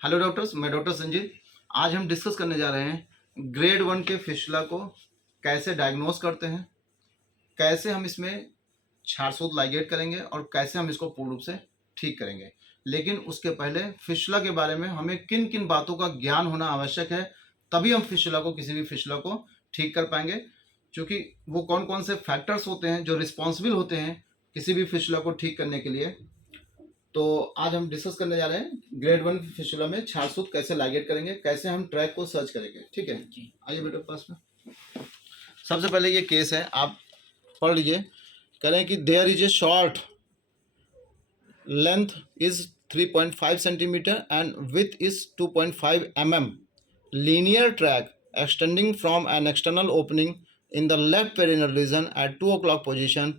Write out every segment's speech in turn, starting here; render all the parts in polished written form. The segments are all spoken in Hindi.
हेलो डॉक्टर्स, मैं डॉक्टर संजीत। आज हम डिस्कस करने जा रहे हैं ग्रेड 1 के फिस्टुला को कैसे डायग्नोस करते हैं, कैसे हम इसमें छारसूत लाइगेट करेंगे और कैसे हम इसको पूर्ण रूप से ठीक करेंगे। लेकिन उसके पहले फिस्टुला के बारे में हमें किन किन बातों का ज्ञान होना आवश्यक है, तभी हम फिस्टुला को किसी भी फिस्टुला को ठीक कर पाएंगे। क्योंकि वो कौन कौन से फैक्टर्स होते हैं जो रिस्पॉन्सिबल होते हैं किसी भी फिस्टुला को ठीक करने के लिए। तो आज हम डिस्कस करने जा रहे हैं ग्रेड 1 फिस्टुला में छारसूत कैसे लाइगेट करेंगे, कैसे हम ट्रैक को सर्च करेंगे। ठीक है जी, आइए बेटे पास में। सबसे पहले ये केस है, आप पढ़ लीजिए। कह रहे हैं कि there is a short length is 3.5 centimetre and width is 2.5 mm linear track extending from an external opening in the left perineal region at 2 o'clock position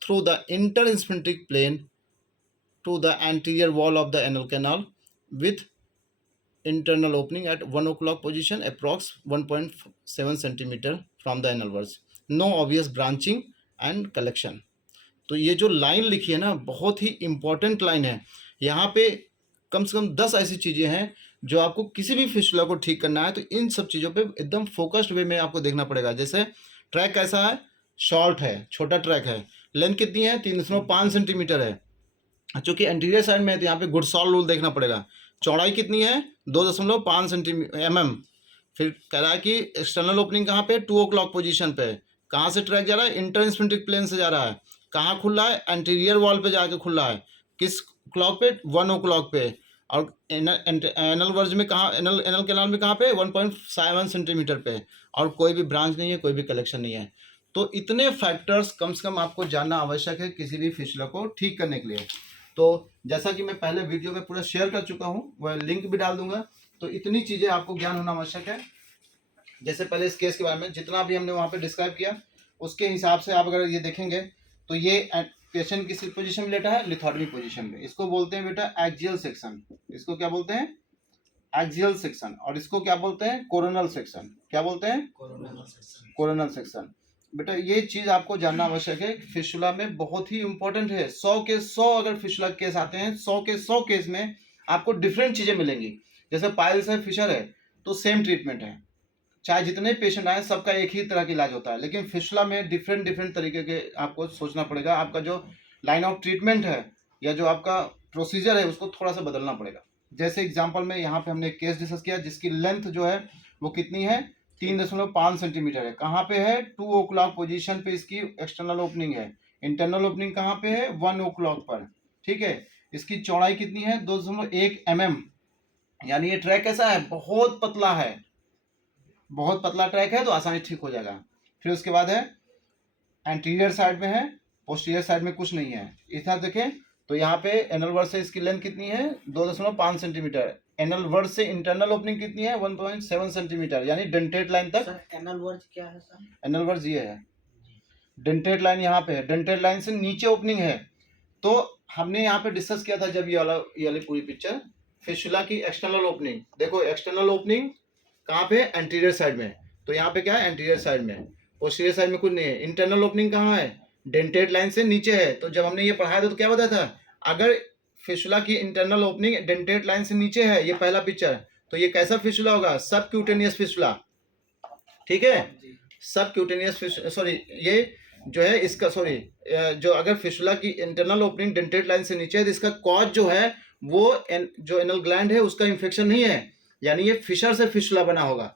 through the intersphincteric plane to the anterior wall of the anal canal with internal opening at 1 o'clock position approx 1.7 centimeter from the anal verge. No obvious branching and collection. तो ये जो लाइन लिखी है ना, बहुत ही इम्पोर्टेंट लाइन है। यहाँ पे कम से कम 10 ऐसी चीज़ें हैं जो आपको किसी भी फिस्टुला को ठीक करना है तो इन सब चीज़ों पे एकदम फोकस्ड वे में आपको देखना पड़ेगा। जैसे ट्रैक कैसा है, शॉर्ट है, छोटा ट्रैक है, लेंथ कितनी है 3.5 सेंटीमीटर है, चूँकि एंटीरियर साइड में है तो यहाँ पे गुडसॉल रूल देखना पड़ेगा। चौड़ाई कितनी है 2.5 सेंटीमीटर। फिर कह रहा है कि एक्सटर्नल ओपनिंग कहाँ पे, 2 o'clock पोजीशन पे। कहाँ से ट्रैक जा रहा है, इंटरस्फिंक्टिक प्लेन से जा रहा है। कहाँ खुल रहा है, एंटीरियर वॉल पे जाके खुल रहा है। किस क्लॉक पे, 1 o'clock पे। और एनल वर्ज में कहाँ, एनल कैनाल में कहाँ पे, 1.7 सेंटीमीटर पे। और कोई भी ब्रांच नहीं है, कोई भी कलेक्शन नहीं है। तो इतने फैक्टर्स कम से कम आपको जानना आवश्यक है किसी भी फिस्टुला को ठीक करने के लिए। तो जैसा कि मैं पहले वीडियो में पूरा शेयर कर चुका हूँ, वह लिंक भी डाल दूंगा। तो इतनी चीज़ें आपको ज्ञान होना आवश्यक है। जैसे पहले इस केस के बारे में जितना भी हमने वहाँ पे डिस्क्राइब किया, उसके हिसाब से आप अगर ये देखेंगे तो ये पेशेंट किस पोजीशन में लेटा है, लिथोटमी पोजीशन में। इसको बोलते हैं बेटा एक्सियल सेक्शन। इसको क्या बोलते हैं, एक्सियल सेक्शन। और इसको क्या बोलते हैं, कोरोनल सेक्शन। क्या बोलते हैं, कोरोनल सेक्शन। बेटा ये चीज आपको जानना आवश्यक है। फिस्टुला में बहुत ही इंपॉर्टेंट है। 100 के 100 अगर फिस्टुला केस आते हैं, 100 के 100 केस में आपको डिफरेंट चीजें मिलेंगी। जैसे पाइल्स है, फिशर है, तो सेम ट्रीटमेंट है। चाहे जितने पेशेंट आए सबका एक ही तरह का इलाज होता है, लेकिन फिस्टुला में डिफरेंट डिफरेंट तरीके के आपको सोचना पड़ेगा। आपका जो लाइन ऑफ ट्रीटमेंट है या जो आपका प्रोसीजर है उसको थोड़ा सा बदलना पड़ेगा। जैसे एग्जाम्पल में यहाँ पे हमने केस डिस्कस किया जिसकी लेंथ जो है वो कितनी है, 3.5 सेंटीमीटर है। कहाँ पे है, 2 o'clock पोजीशन पे इसकी एक्सटर्नल ओपनिंग है। इंटरनल ओपनिंग कहाँ पे है, 1 o'clock पर। ठीक है। इसकी चौड़ाई कितनी है, 2.1 mm। यानी ये ट्रैक कैसा है, बहुत पतला है। बहुत पतला ट्रैक है तो आसानी ठीक हो जाएगा। फिर उसके बाद है एंटीरियर साइड में है, पोस्टीरियर साइड में कुछ नहीं है। इधर देखें तो यहाँ पे एनल वर्ड से इसकी लेंथ कितनी है, 2.5 सेंटीमीटर। एनल वर्ड से इंटरनल ओपनिंग कितनी है, 1.7 सेंटीमीटर, यानी डेंटेड लाइन तक। एनल वर्ड क्या है सर? एनल वर्ड ये है, डेंटेड लाइन यहाँ पे है। डेंटेड लाइन से नीचे ओपनिंग है। तो हमने यहाँ पे डिस्कस किया था जब ये वाली पूरी पिक्चर, फिस्टुला की एक्सटर्नल ओपनिंग। देखो एक्सटर्नल ओपनिंग कहाँ पे, एंटीरियर साइड में। तो यहाँ पे क्या है, एंटीरियर साइड में। पोस्टीरियर साइड में कुछ नहीं है। इंटरनल ओपनिंग कहाँ है, डेंटेड लाइन से नीचे है। तो जब हमने ये पढ़ाया था तो क्या बताया था, अगर फिस्टुला की इंटरनल ओपनिंग डेंटेड लाइन से नीचे है, ये पहला पिक्चर, तो ये कैसा फिस्टुला होगा, सब क्यूटेनियस फिस्टुला। ठीक है, सब क्यूटेनियस फिस्टुला। सॉरी, ये जो है इसका, सॉरी, जो अगर फिस्टुला की इंटरनल ओपनिंग डेंटेड लाइन से नीचे है तो इसका कॉज जो है वो जो एनल ग्लैंड है उसका इंफेक्शन नहीं है, यानी ये फिशर से फिस्टुला बना होगा।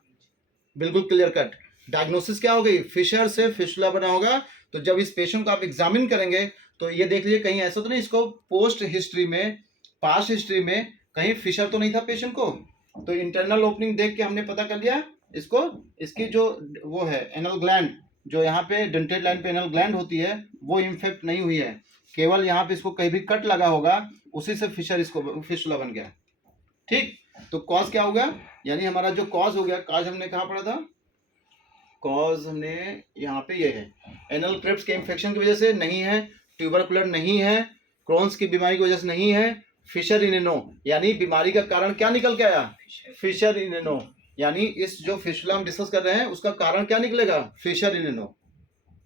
बिल्कुल क्लियर कट डायग्नोसिस क्या हो गई, फिशर से फिस्टुला बना होगा। तो जब इस पेशेंट को आप एग्जामिन करेंगे तो ये देख लीजिए कहीं ऐसा तो नहीं इसको पोस्ट हिस्ट्री में, पास्ट हिस्ट्री में कहीं फिशर तो नहीं था पेशेंट को। तो इंटरनल ओपनिंग देख के हमने पता कर लिया इसको, इसकी जो वो है एनल ग्लैंड, जो यहाँ पे डेंटेड लाइन पे एनल ग्लैंड होती है वो इन्फेक्ट नहीं हुई है, केवल यहाँ पे इसको कहीं भी कट लगा होगा, उसी से फिशर इसको फिस्टुला बन गया। ठीक, तो कॉज क्या होगा, यानी हमारा जो कॉज हो गया, कॉज हमने कहाँ पढ़ा था, कॉज हमने यहाँ पे ये है, एनल क्रेब्स के इन्फेक्शन की वजह से नहीं है, ट्यूबरकुलर नहीं है, क्रोन्स की बीमारी की वजह से नहीं है, फिशर इन एनो, यानी बीमारी का कारण क्या निकल के आया, फिशर इन एनो। यानी इस जो फिस्टुला हम डिस्कस कर रहे हैं उसका कारण क्या निकलेगा, फिशर इन एनो।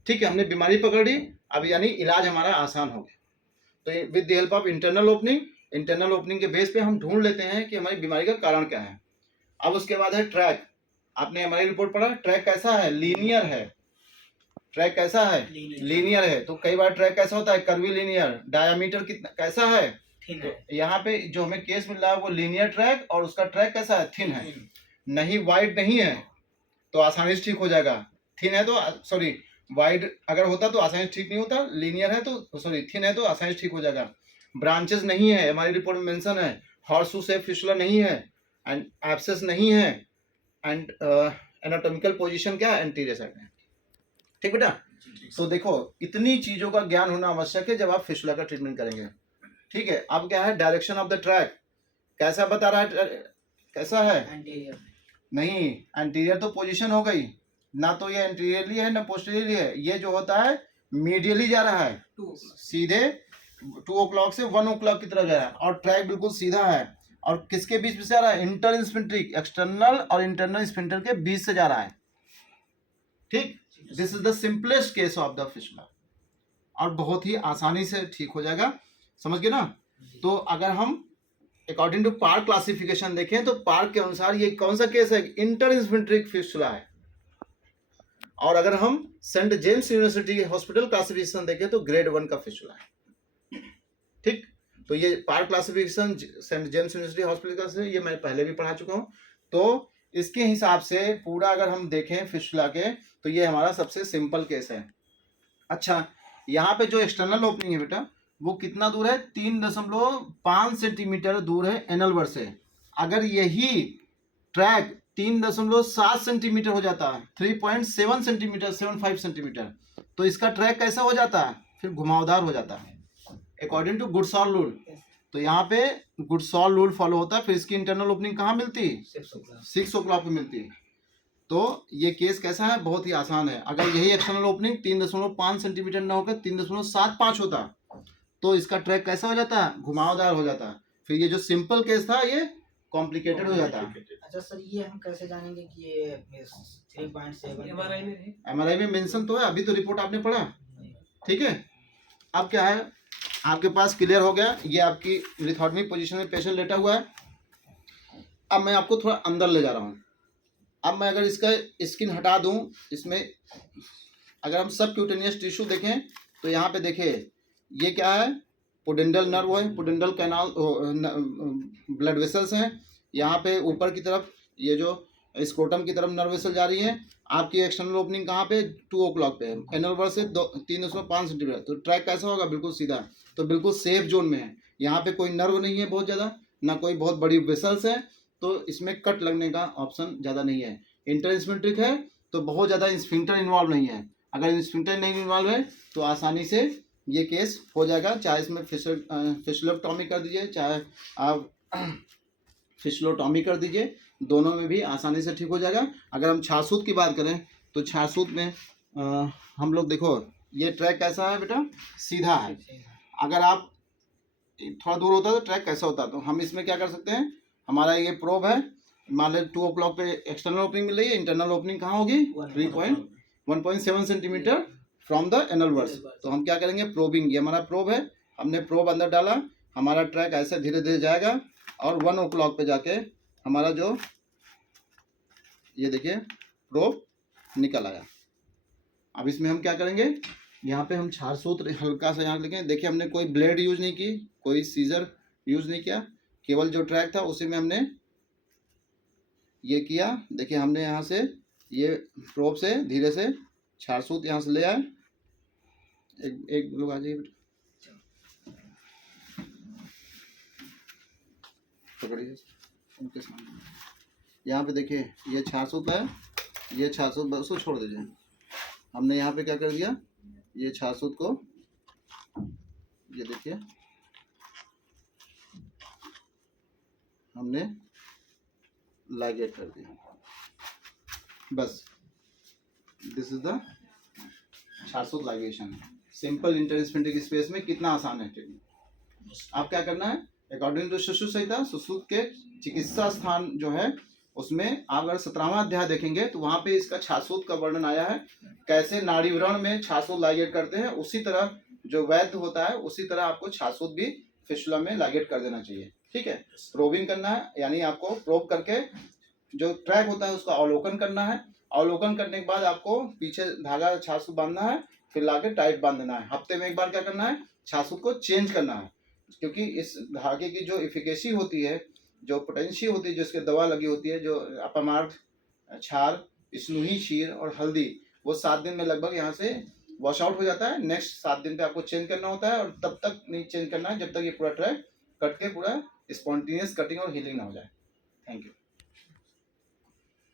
ठीक है, हमने बीमारी पकड़ ली अब, यानी इलाज हमारा आसान हो गया। तो with the help of internal opening internal opening के बेस पे हम ढूंढ लेते हैं कि हमारी बीमारी का कारण क्या है। अब उसके बाद है ट्रैक। आपने हमारी रिपोर्ट पढ़ा, ट्रैक कैसा है? लीनियर है। ट्रैक कैसा है? लीनियर है। तो कई बार ट्रैक कैसा होता है? Curvy linear. डायामीटर कितना कैसा है? थिन है। तो यहाँ पे जो हमें केस मिल रहा है वो लीनियर ट्रैक, और उसका ट्रैक कैसा है? थिन है। नहीं वाइड नहीं है तो आसानी से ठीक हो जाएगा। थिन है तो सॉरी, वाइड अगर होता तो आसानी से ठीक नहीं होता। लीनियर है तो सॉरी, थिन है तो आसानी से ठीक हो जाएगा। ब्रांचेस नहीं है, हमारी रिपोर्ट में मेंशन है। हॉर्सशू शेप फिस्टुला नहीं है, एंड एब्सेस नहीं है, एंड एनाटॉमिकल पोजीशन क्या है? एंटीरियर साइड में। ठीक बेटा? तो देखो इतनी चीजों का ज्ञान होना आवश्यक है जब आप फिस्टुला का ट्रीटमेंट करेंगे। ठीक है, अब क्या है? डायरेक्शन ऑफ द ट्रैक कैसा बता रहा है? कैसा है? एंटीरियर नहीं, एंटीरियर तो पोजीशन हो गई ना, तो ये एंटीरियरली है ना पोस्टीरियरली है। ये जो होता है मीडियली जा रहा है, सीधे 2 o'clock से 1 o'clock की तरफ जा रहा है, और ट्रैक बिल्कुल सीधा है। और किसके बीच में से आ रहा है? इंटर स्फिंक्ट्रिक, एक्सटर्नल और इंटरनल स्फिंक्टर के बीच से जा रहा है। ठीक, this is the simplest case of the fistula, और बहुत ही आसानी से ठीक हो जाएगा। समझ गए ना? तो अगर हम अकॉर्डिंग टू पार्क क्लासिफिकेशन देखें तो पार्क के अनुसार ये कौन सा केस है? इंटर स्फिंक्ट्रिक फिस्टुला है। और अगर हम Saint James university hospital classification देखें तो ग्रेड 1 का फिस्टुला है। ठीक, तो ये park classification Saint James university hospital का से ये मैं पहले भी पढ़ा चुका हूं। तो इसके हिसाब से पूरा अगर हम देखें फिस्टुला के तो ये हमारा सबसे सिंपल केस है। अच्छा, यहाँ पे जो एक्सटर्नल ओपनिंग है बेटा वो कितना दूर है? 3.5 सेंटीमीटर दूर है एनल वर्ड से। अगर यही ट्रैक 3.7 सेंटीमीटर हो जाता है, 3.7 सेंटीमीटर, 75 सेंटीमीटर, तो इसका ट्रैक कैसा हो जाता है? फिर घुमावदार हो जाता है अकॉर्डिंग टू गुडसॉल रूल। तो यहाँ पे गुडसॉल रूल फॉलो होता है। फिर इसकी इंटरनल ओपनिंग कहाँ मिलती? 6 o'clock पे मिलती। तो ये केस कैसा है? बहुत ही आसान है। अगर यही एक्सटर्नल ओपनिंग 3.5 सेंटीमीटर ना होकर 3.75 होता तो इसका ट्रैक कैसा हो जाता है? घुमावदार हो जाता। फिर ये जो सिंपल केस था ये कॉम्प्लिकेटेड हो जाता है। अच्छा सर, ये हम कैसे जानेंगे कि ये 3.7? एमआरआई में मेंशन तो है, अभी तो रिपोर्ट आपने पढ़ा। ठीक है, अब क्या है? आपके पास क्लियर हो गया। ये आपकी लिथोटमी पोजीशन में पेशेंट लेटा हुआ है। अब मैं आपको थोड़ा अंदर ले जा रहा हूँ। अब मैं अगर इसका स्किन हटा दूं, इसमें अगर हम सब क्यूटेनियस टिश्यू देखें तो यहाँ पे देखिए ये क्या है? पोडेंडल नर्व है, पोडेंडल कैनाल, ब्लड वेसल्स हैं। यहाँ पे ऊपर की तरफ ये जो स्क्रोटम की तरफ नर्व वेसल जा रही है। आपकी एक्सटर्नल ओपनिंग कहाँ पे? 2 o'clock पे। एनल वर्ड से 3.5 सेंटीमीटर। तो ट्रैक कैसा होगा? बिल्कुल सीधा। तो बिल्कुल सेफ जोन में है। यहाँ पे कोई नर्व नहीं है बहुत ज़्यादा, ना कोई बहुत बड़ी वेसल्स है, तो इसमें कट लगने का ऑप्शन ज़्यादा नहीं है। इंटरस्फिंक्ट्रिक है तो बहुत ज़्यादा स्फिंक्टर इन्वॉल्व नहीं है। अगर स्फिंक्टर नहीं इन्वॉल्व है तो आसानी से ये केस हो जाएगा। चाहे इसमें फिस्टुलोटॉमी कर दीजिए, चाहे आप फिस्टुलोटॉमी कर दीजिए, दोनों में भी आसानी से ठीक हो जाएगा। अगर हम छासूत की बात करें तो छासूत में हम लोग देखो ये ट्रैक कैसा है बेटा? सीधा है। अगर आप थोड़ा दूर होता तो ट्रैक कैसा होता? तो हम इसमें क्या कर सकते हैं? हमारा ये प्रोब है, मान लें 2 o'clock पे एक्सटर्नल ओपनिंग मिल रही है। इंटरनल ओपनिंग कहाँ होगी? 1.7 centimetre from the anal words. तो हम क्या करेंगे? प्रोबिंग। ये हमारा प्रोब है, हमने प्रोब अंदर डाला, हमारा ट्रैक ऐसे धीरे धीरे जाएगा और 1 o'clock पे जाके हमारा जो ये देखिए प्रोब निकल आया। अब इसमें हम क्या करेंगे? यहाँ पे हम छारसूत्र हल्का सा यहाँ लिखें। देखिए हमने कोई ब्लेड यूज नहीं की, कोई सीजर यूज नहीं किया, केवल जो ट्रैक था उसी में हमने ये किया। देखिए हमने यहाँ से ये प्रोब से धीरे से छारसूत यहाँ से ले आए। एक लोग आ जाइए बेटा, पकड़िए उनके सामने। यहाँ पे देखिए ये छारसूत है, ये छारसूत उसको छोड़ दीजिए। हमने यहाँ पे क्या कर दिया? ये छारसूत को ये देखिए हमने लाइगेट कर दिया, बस। This is the ksharsutra ligation. Simple intersphincteric space में कितना आसान है ट्रीटमेंट। आप क्या करना है? अकॉर्डिंग टू सुश्रुत संहिता, सुश्रुत के चिकित्सा स्थान जो है उसमें आप अगर 17वां अध्याय देखेंगे तो वहां पे इसका छासूत का वर्णन आया है। कैसे नाड़ी व्रण में छासूत लाइगेट करते हैं, उसी तरह जो वैद्य होता है उसी तरह आपको छासूत भी फिस्टुला में लाइगेट कर देना चाहिए। ठीक है, प्रोबिंग करना है, यानी आपको प्रोब करके जो ट्रैक होता है उसका अवलोकन करना है। अवलोकन करने के बाद आपको पीछे धागा छाछूत बांधना है, फिर लाके टाइट बांध देना है। हफ्ते में एक बार क्या करना है, छाछूत को चेंज करना है, क्योंकि इस धागे की जो इफिकेसी होती है, जो पोटेंसी होती है, जो इसके दवा लगी होती है, जो अपमार्ग, क्षार, स्नूही क्षीर और हल्दी, वो 7 दिन में लगभग यहाँ से वॉश आउट हो जाता है। नेक्स्ट 7 दिन पे आपको चेंज करना होता है, और तब तक नहीं चेंज करना है जब तक ये पूरा ट्रैक कट के पूरा स्पॉन्टेनियस कटिंग और हीलिंग ना हो जाए। Thank you.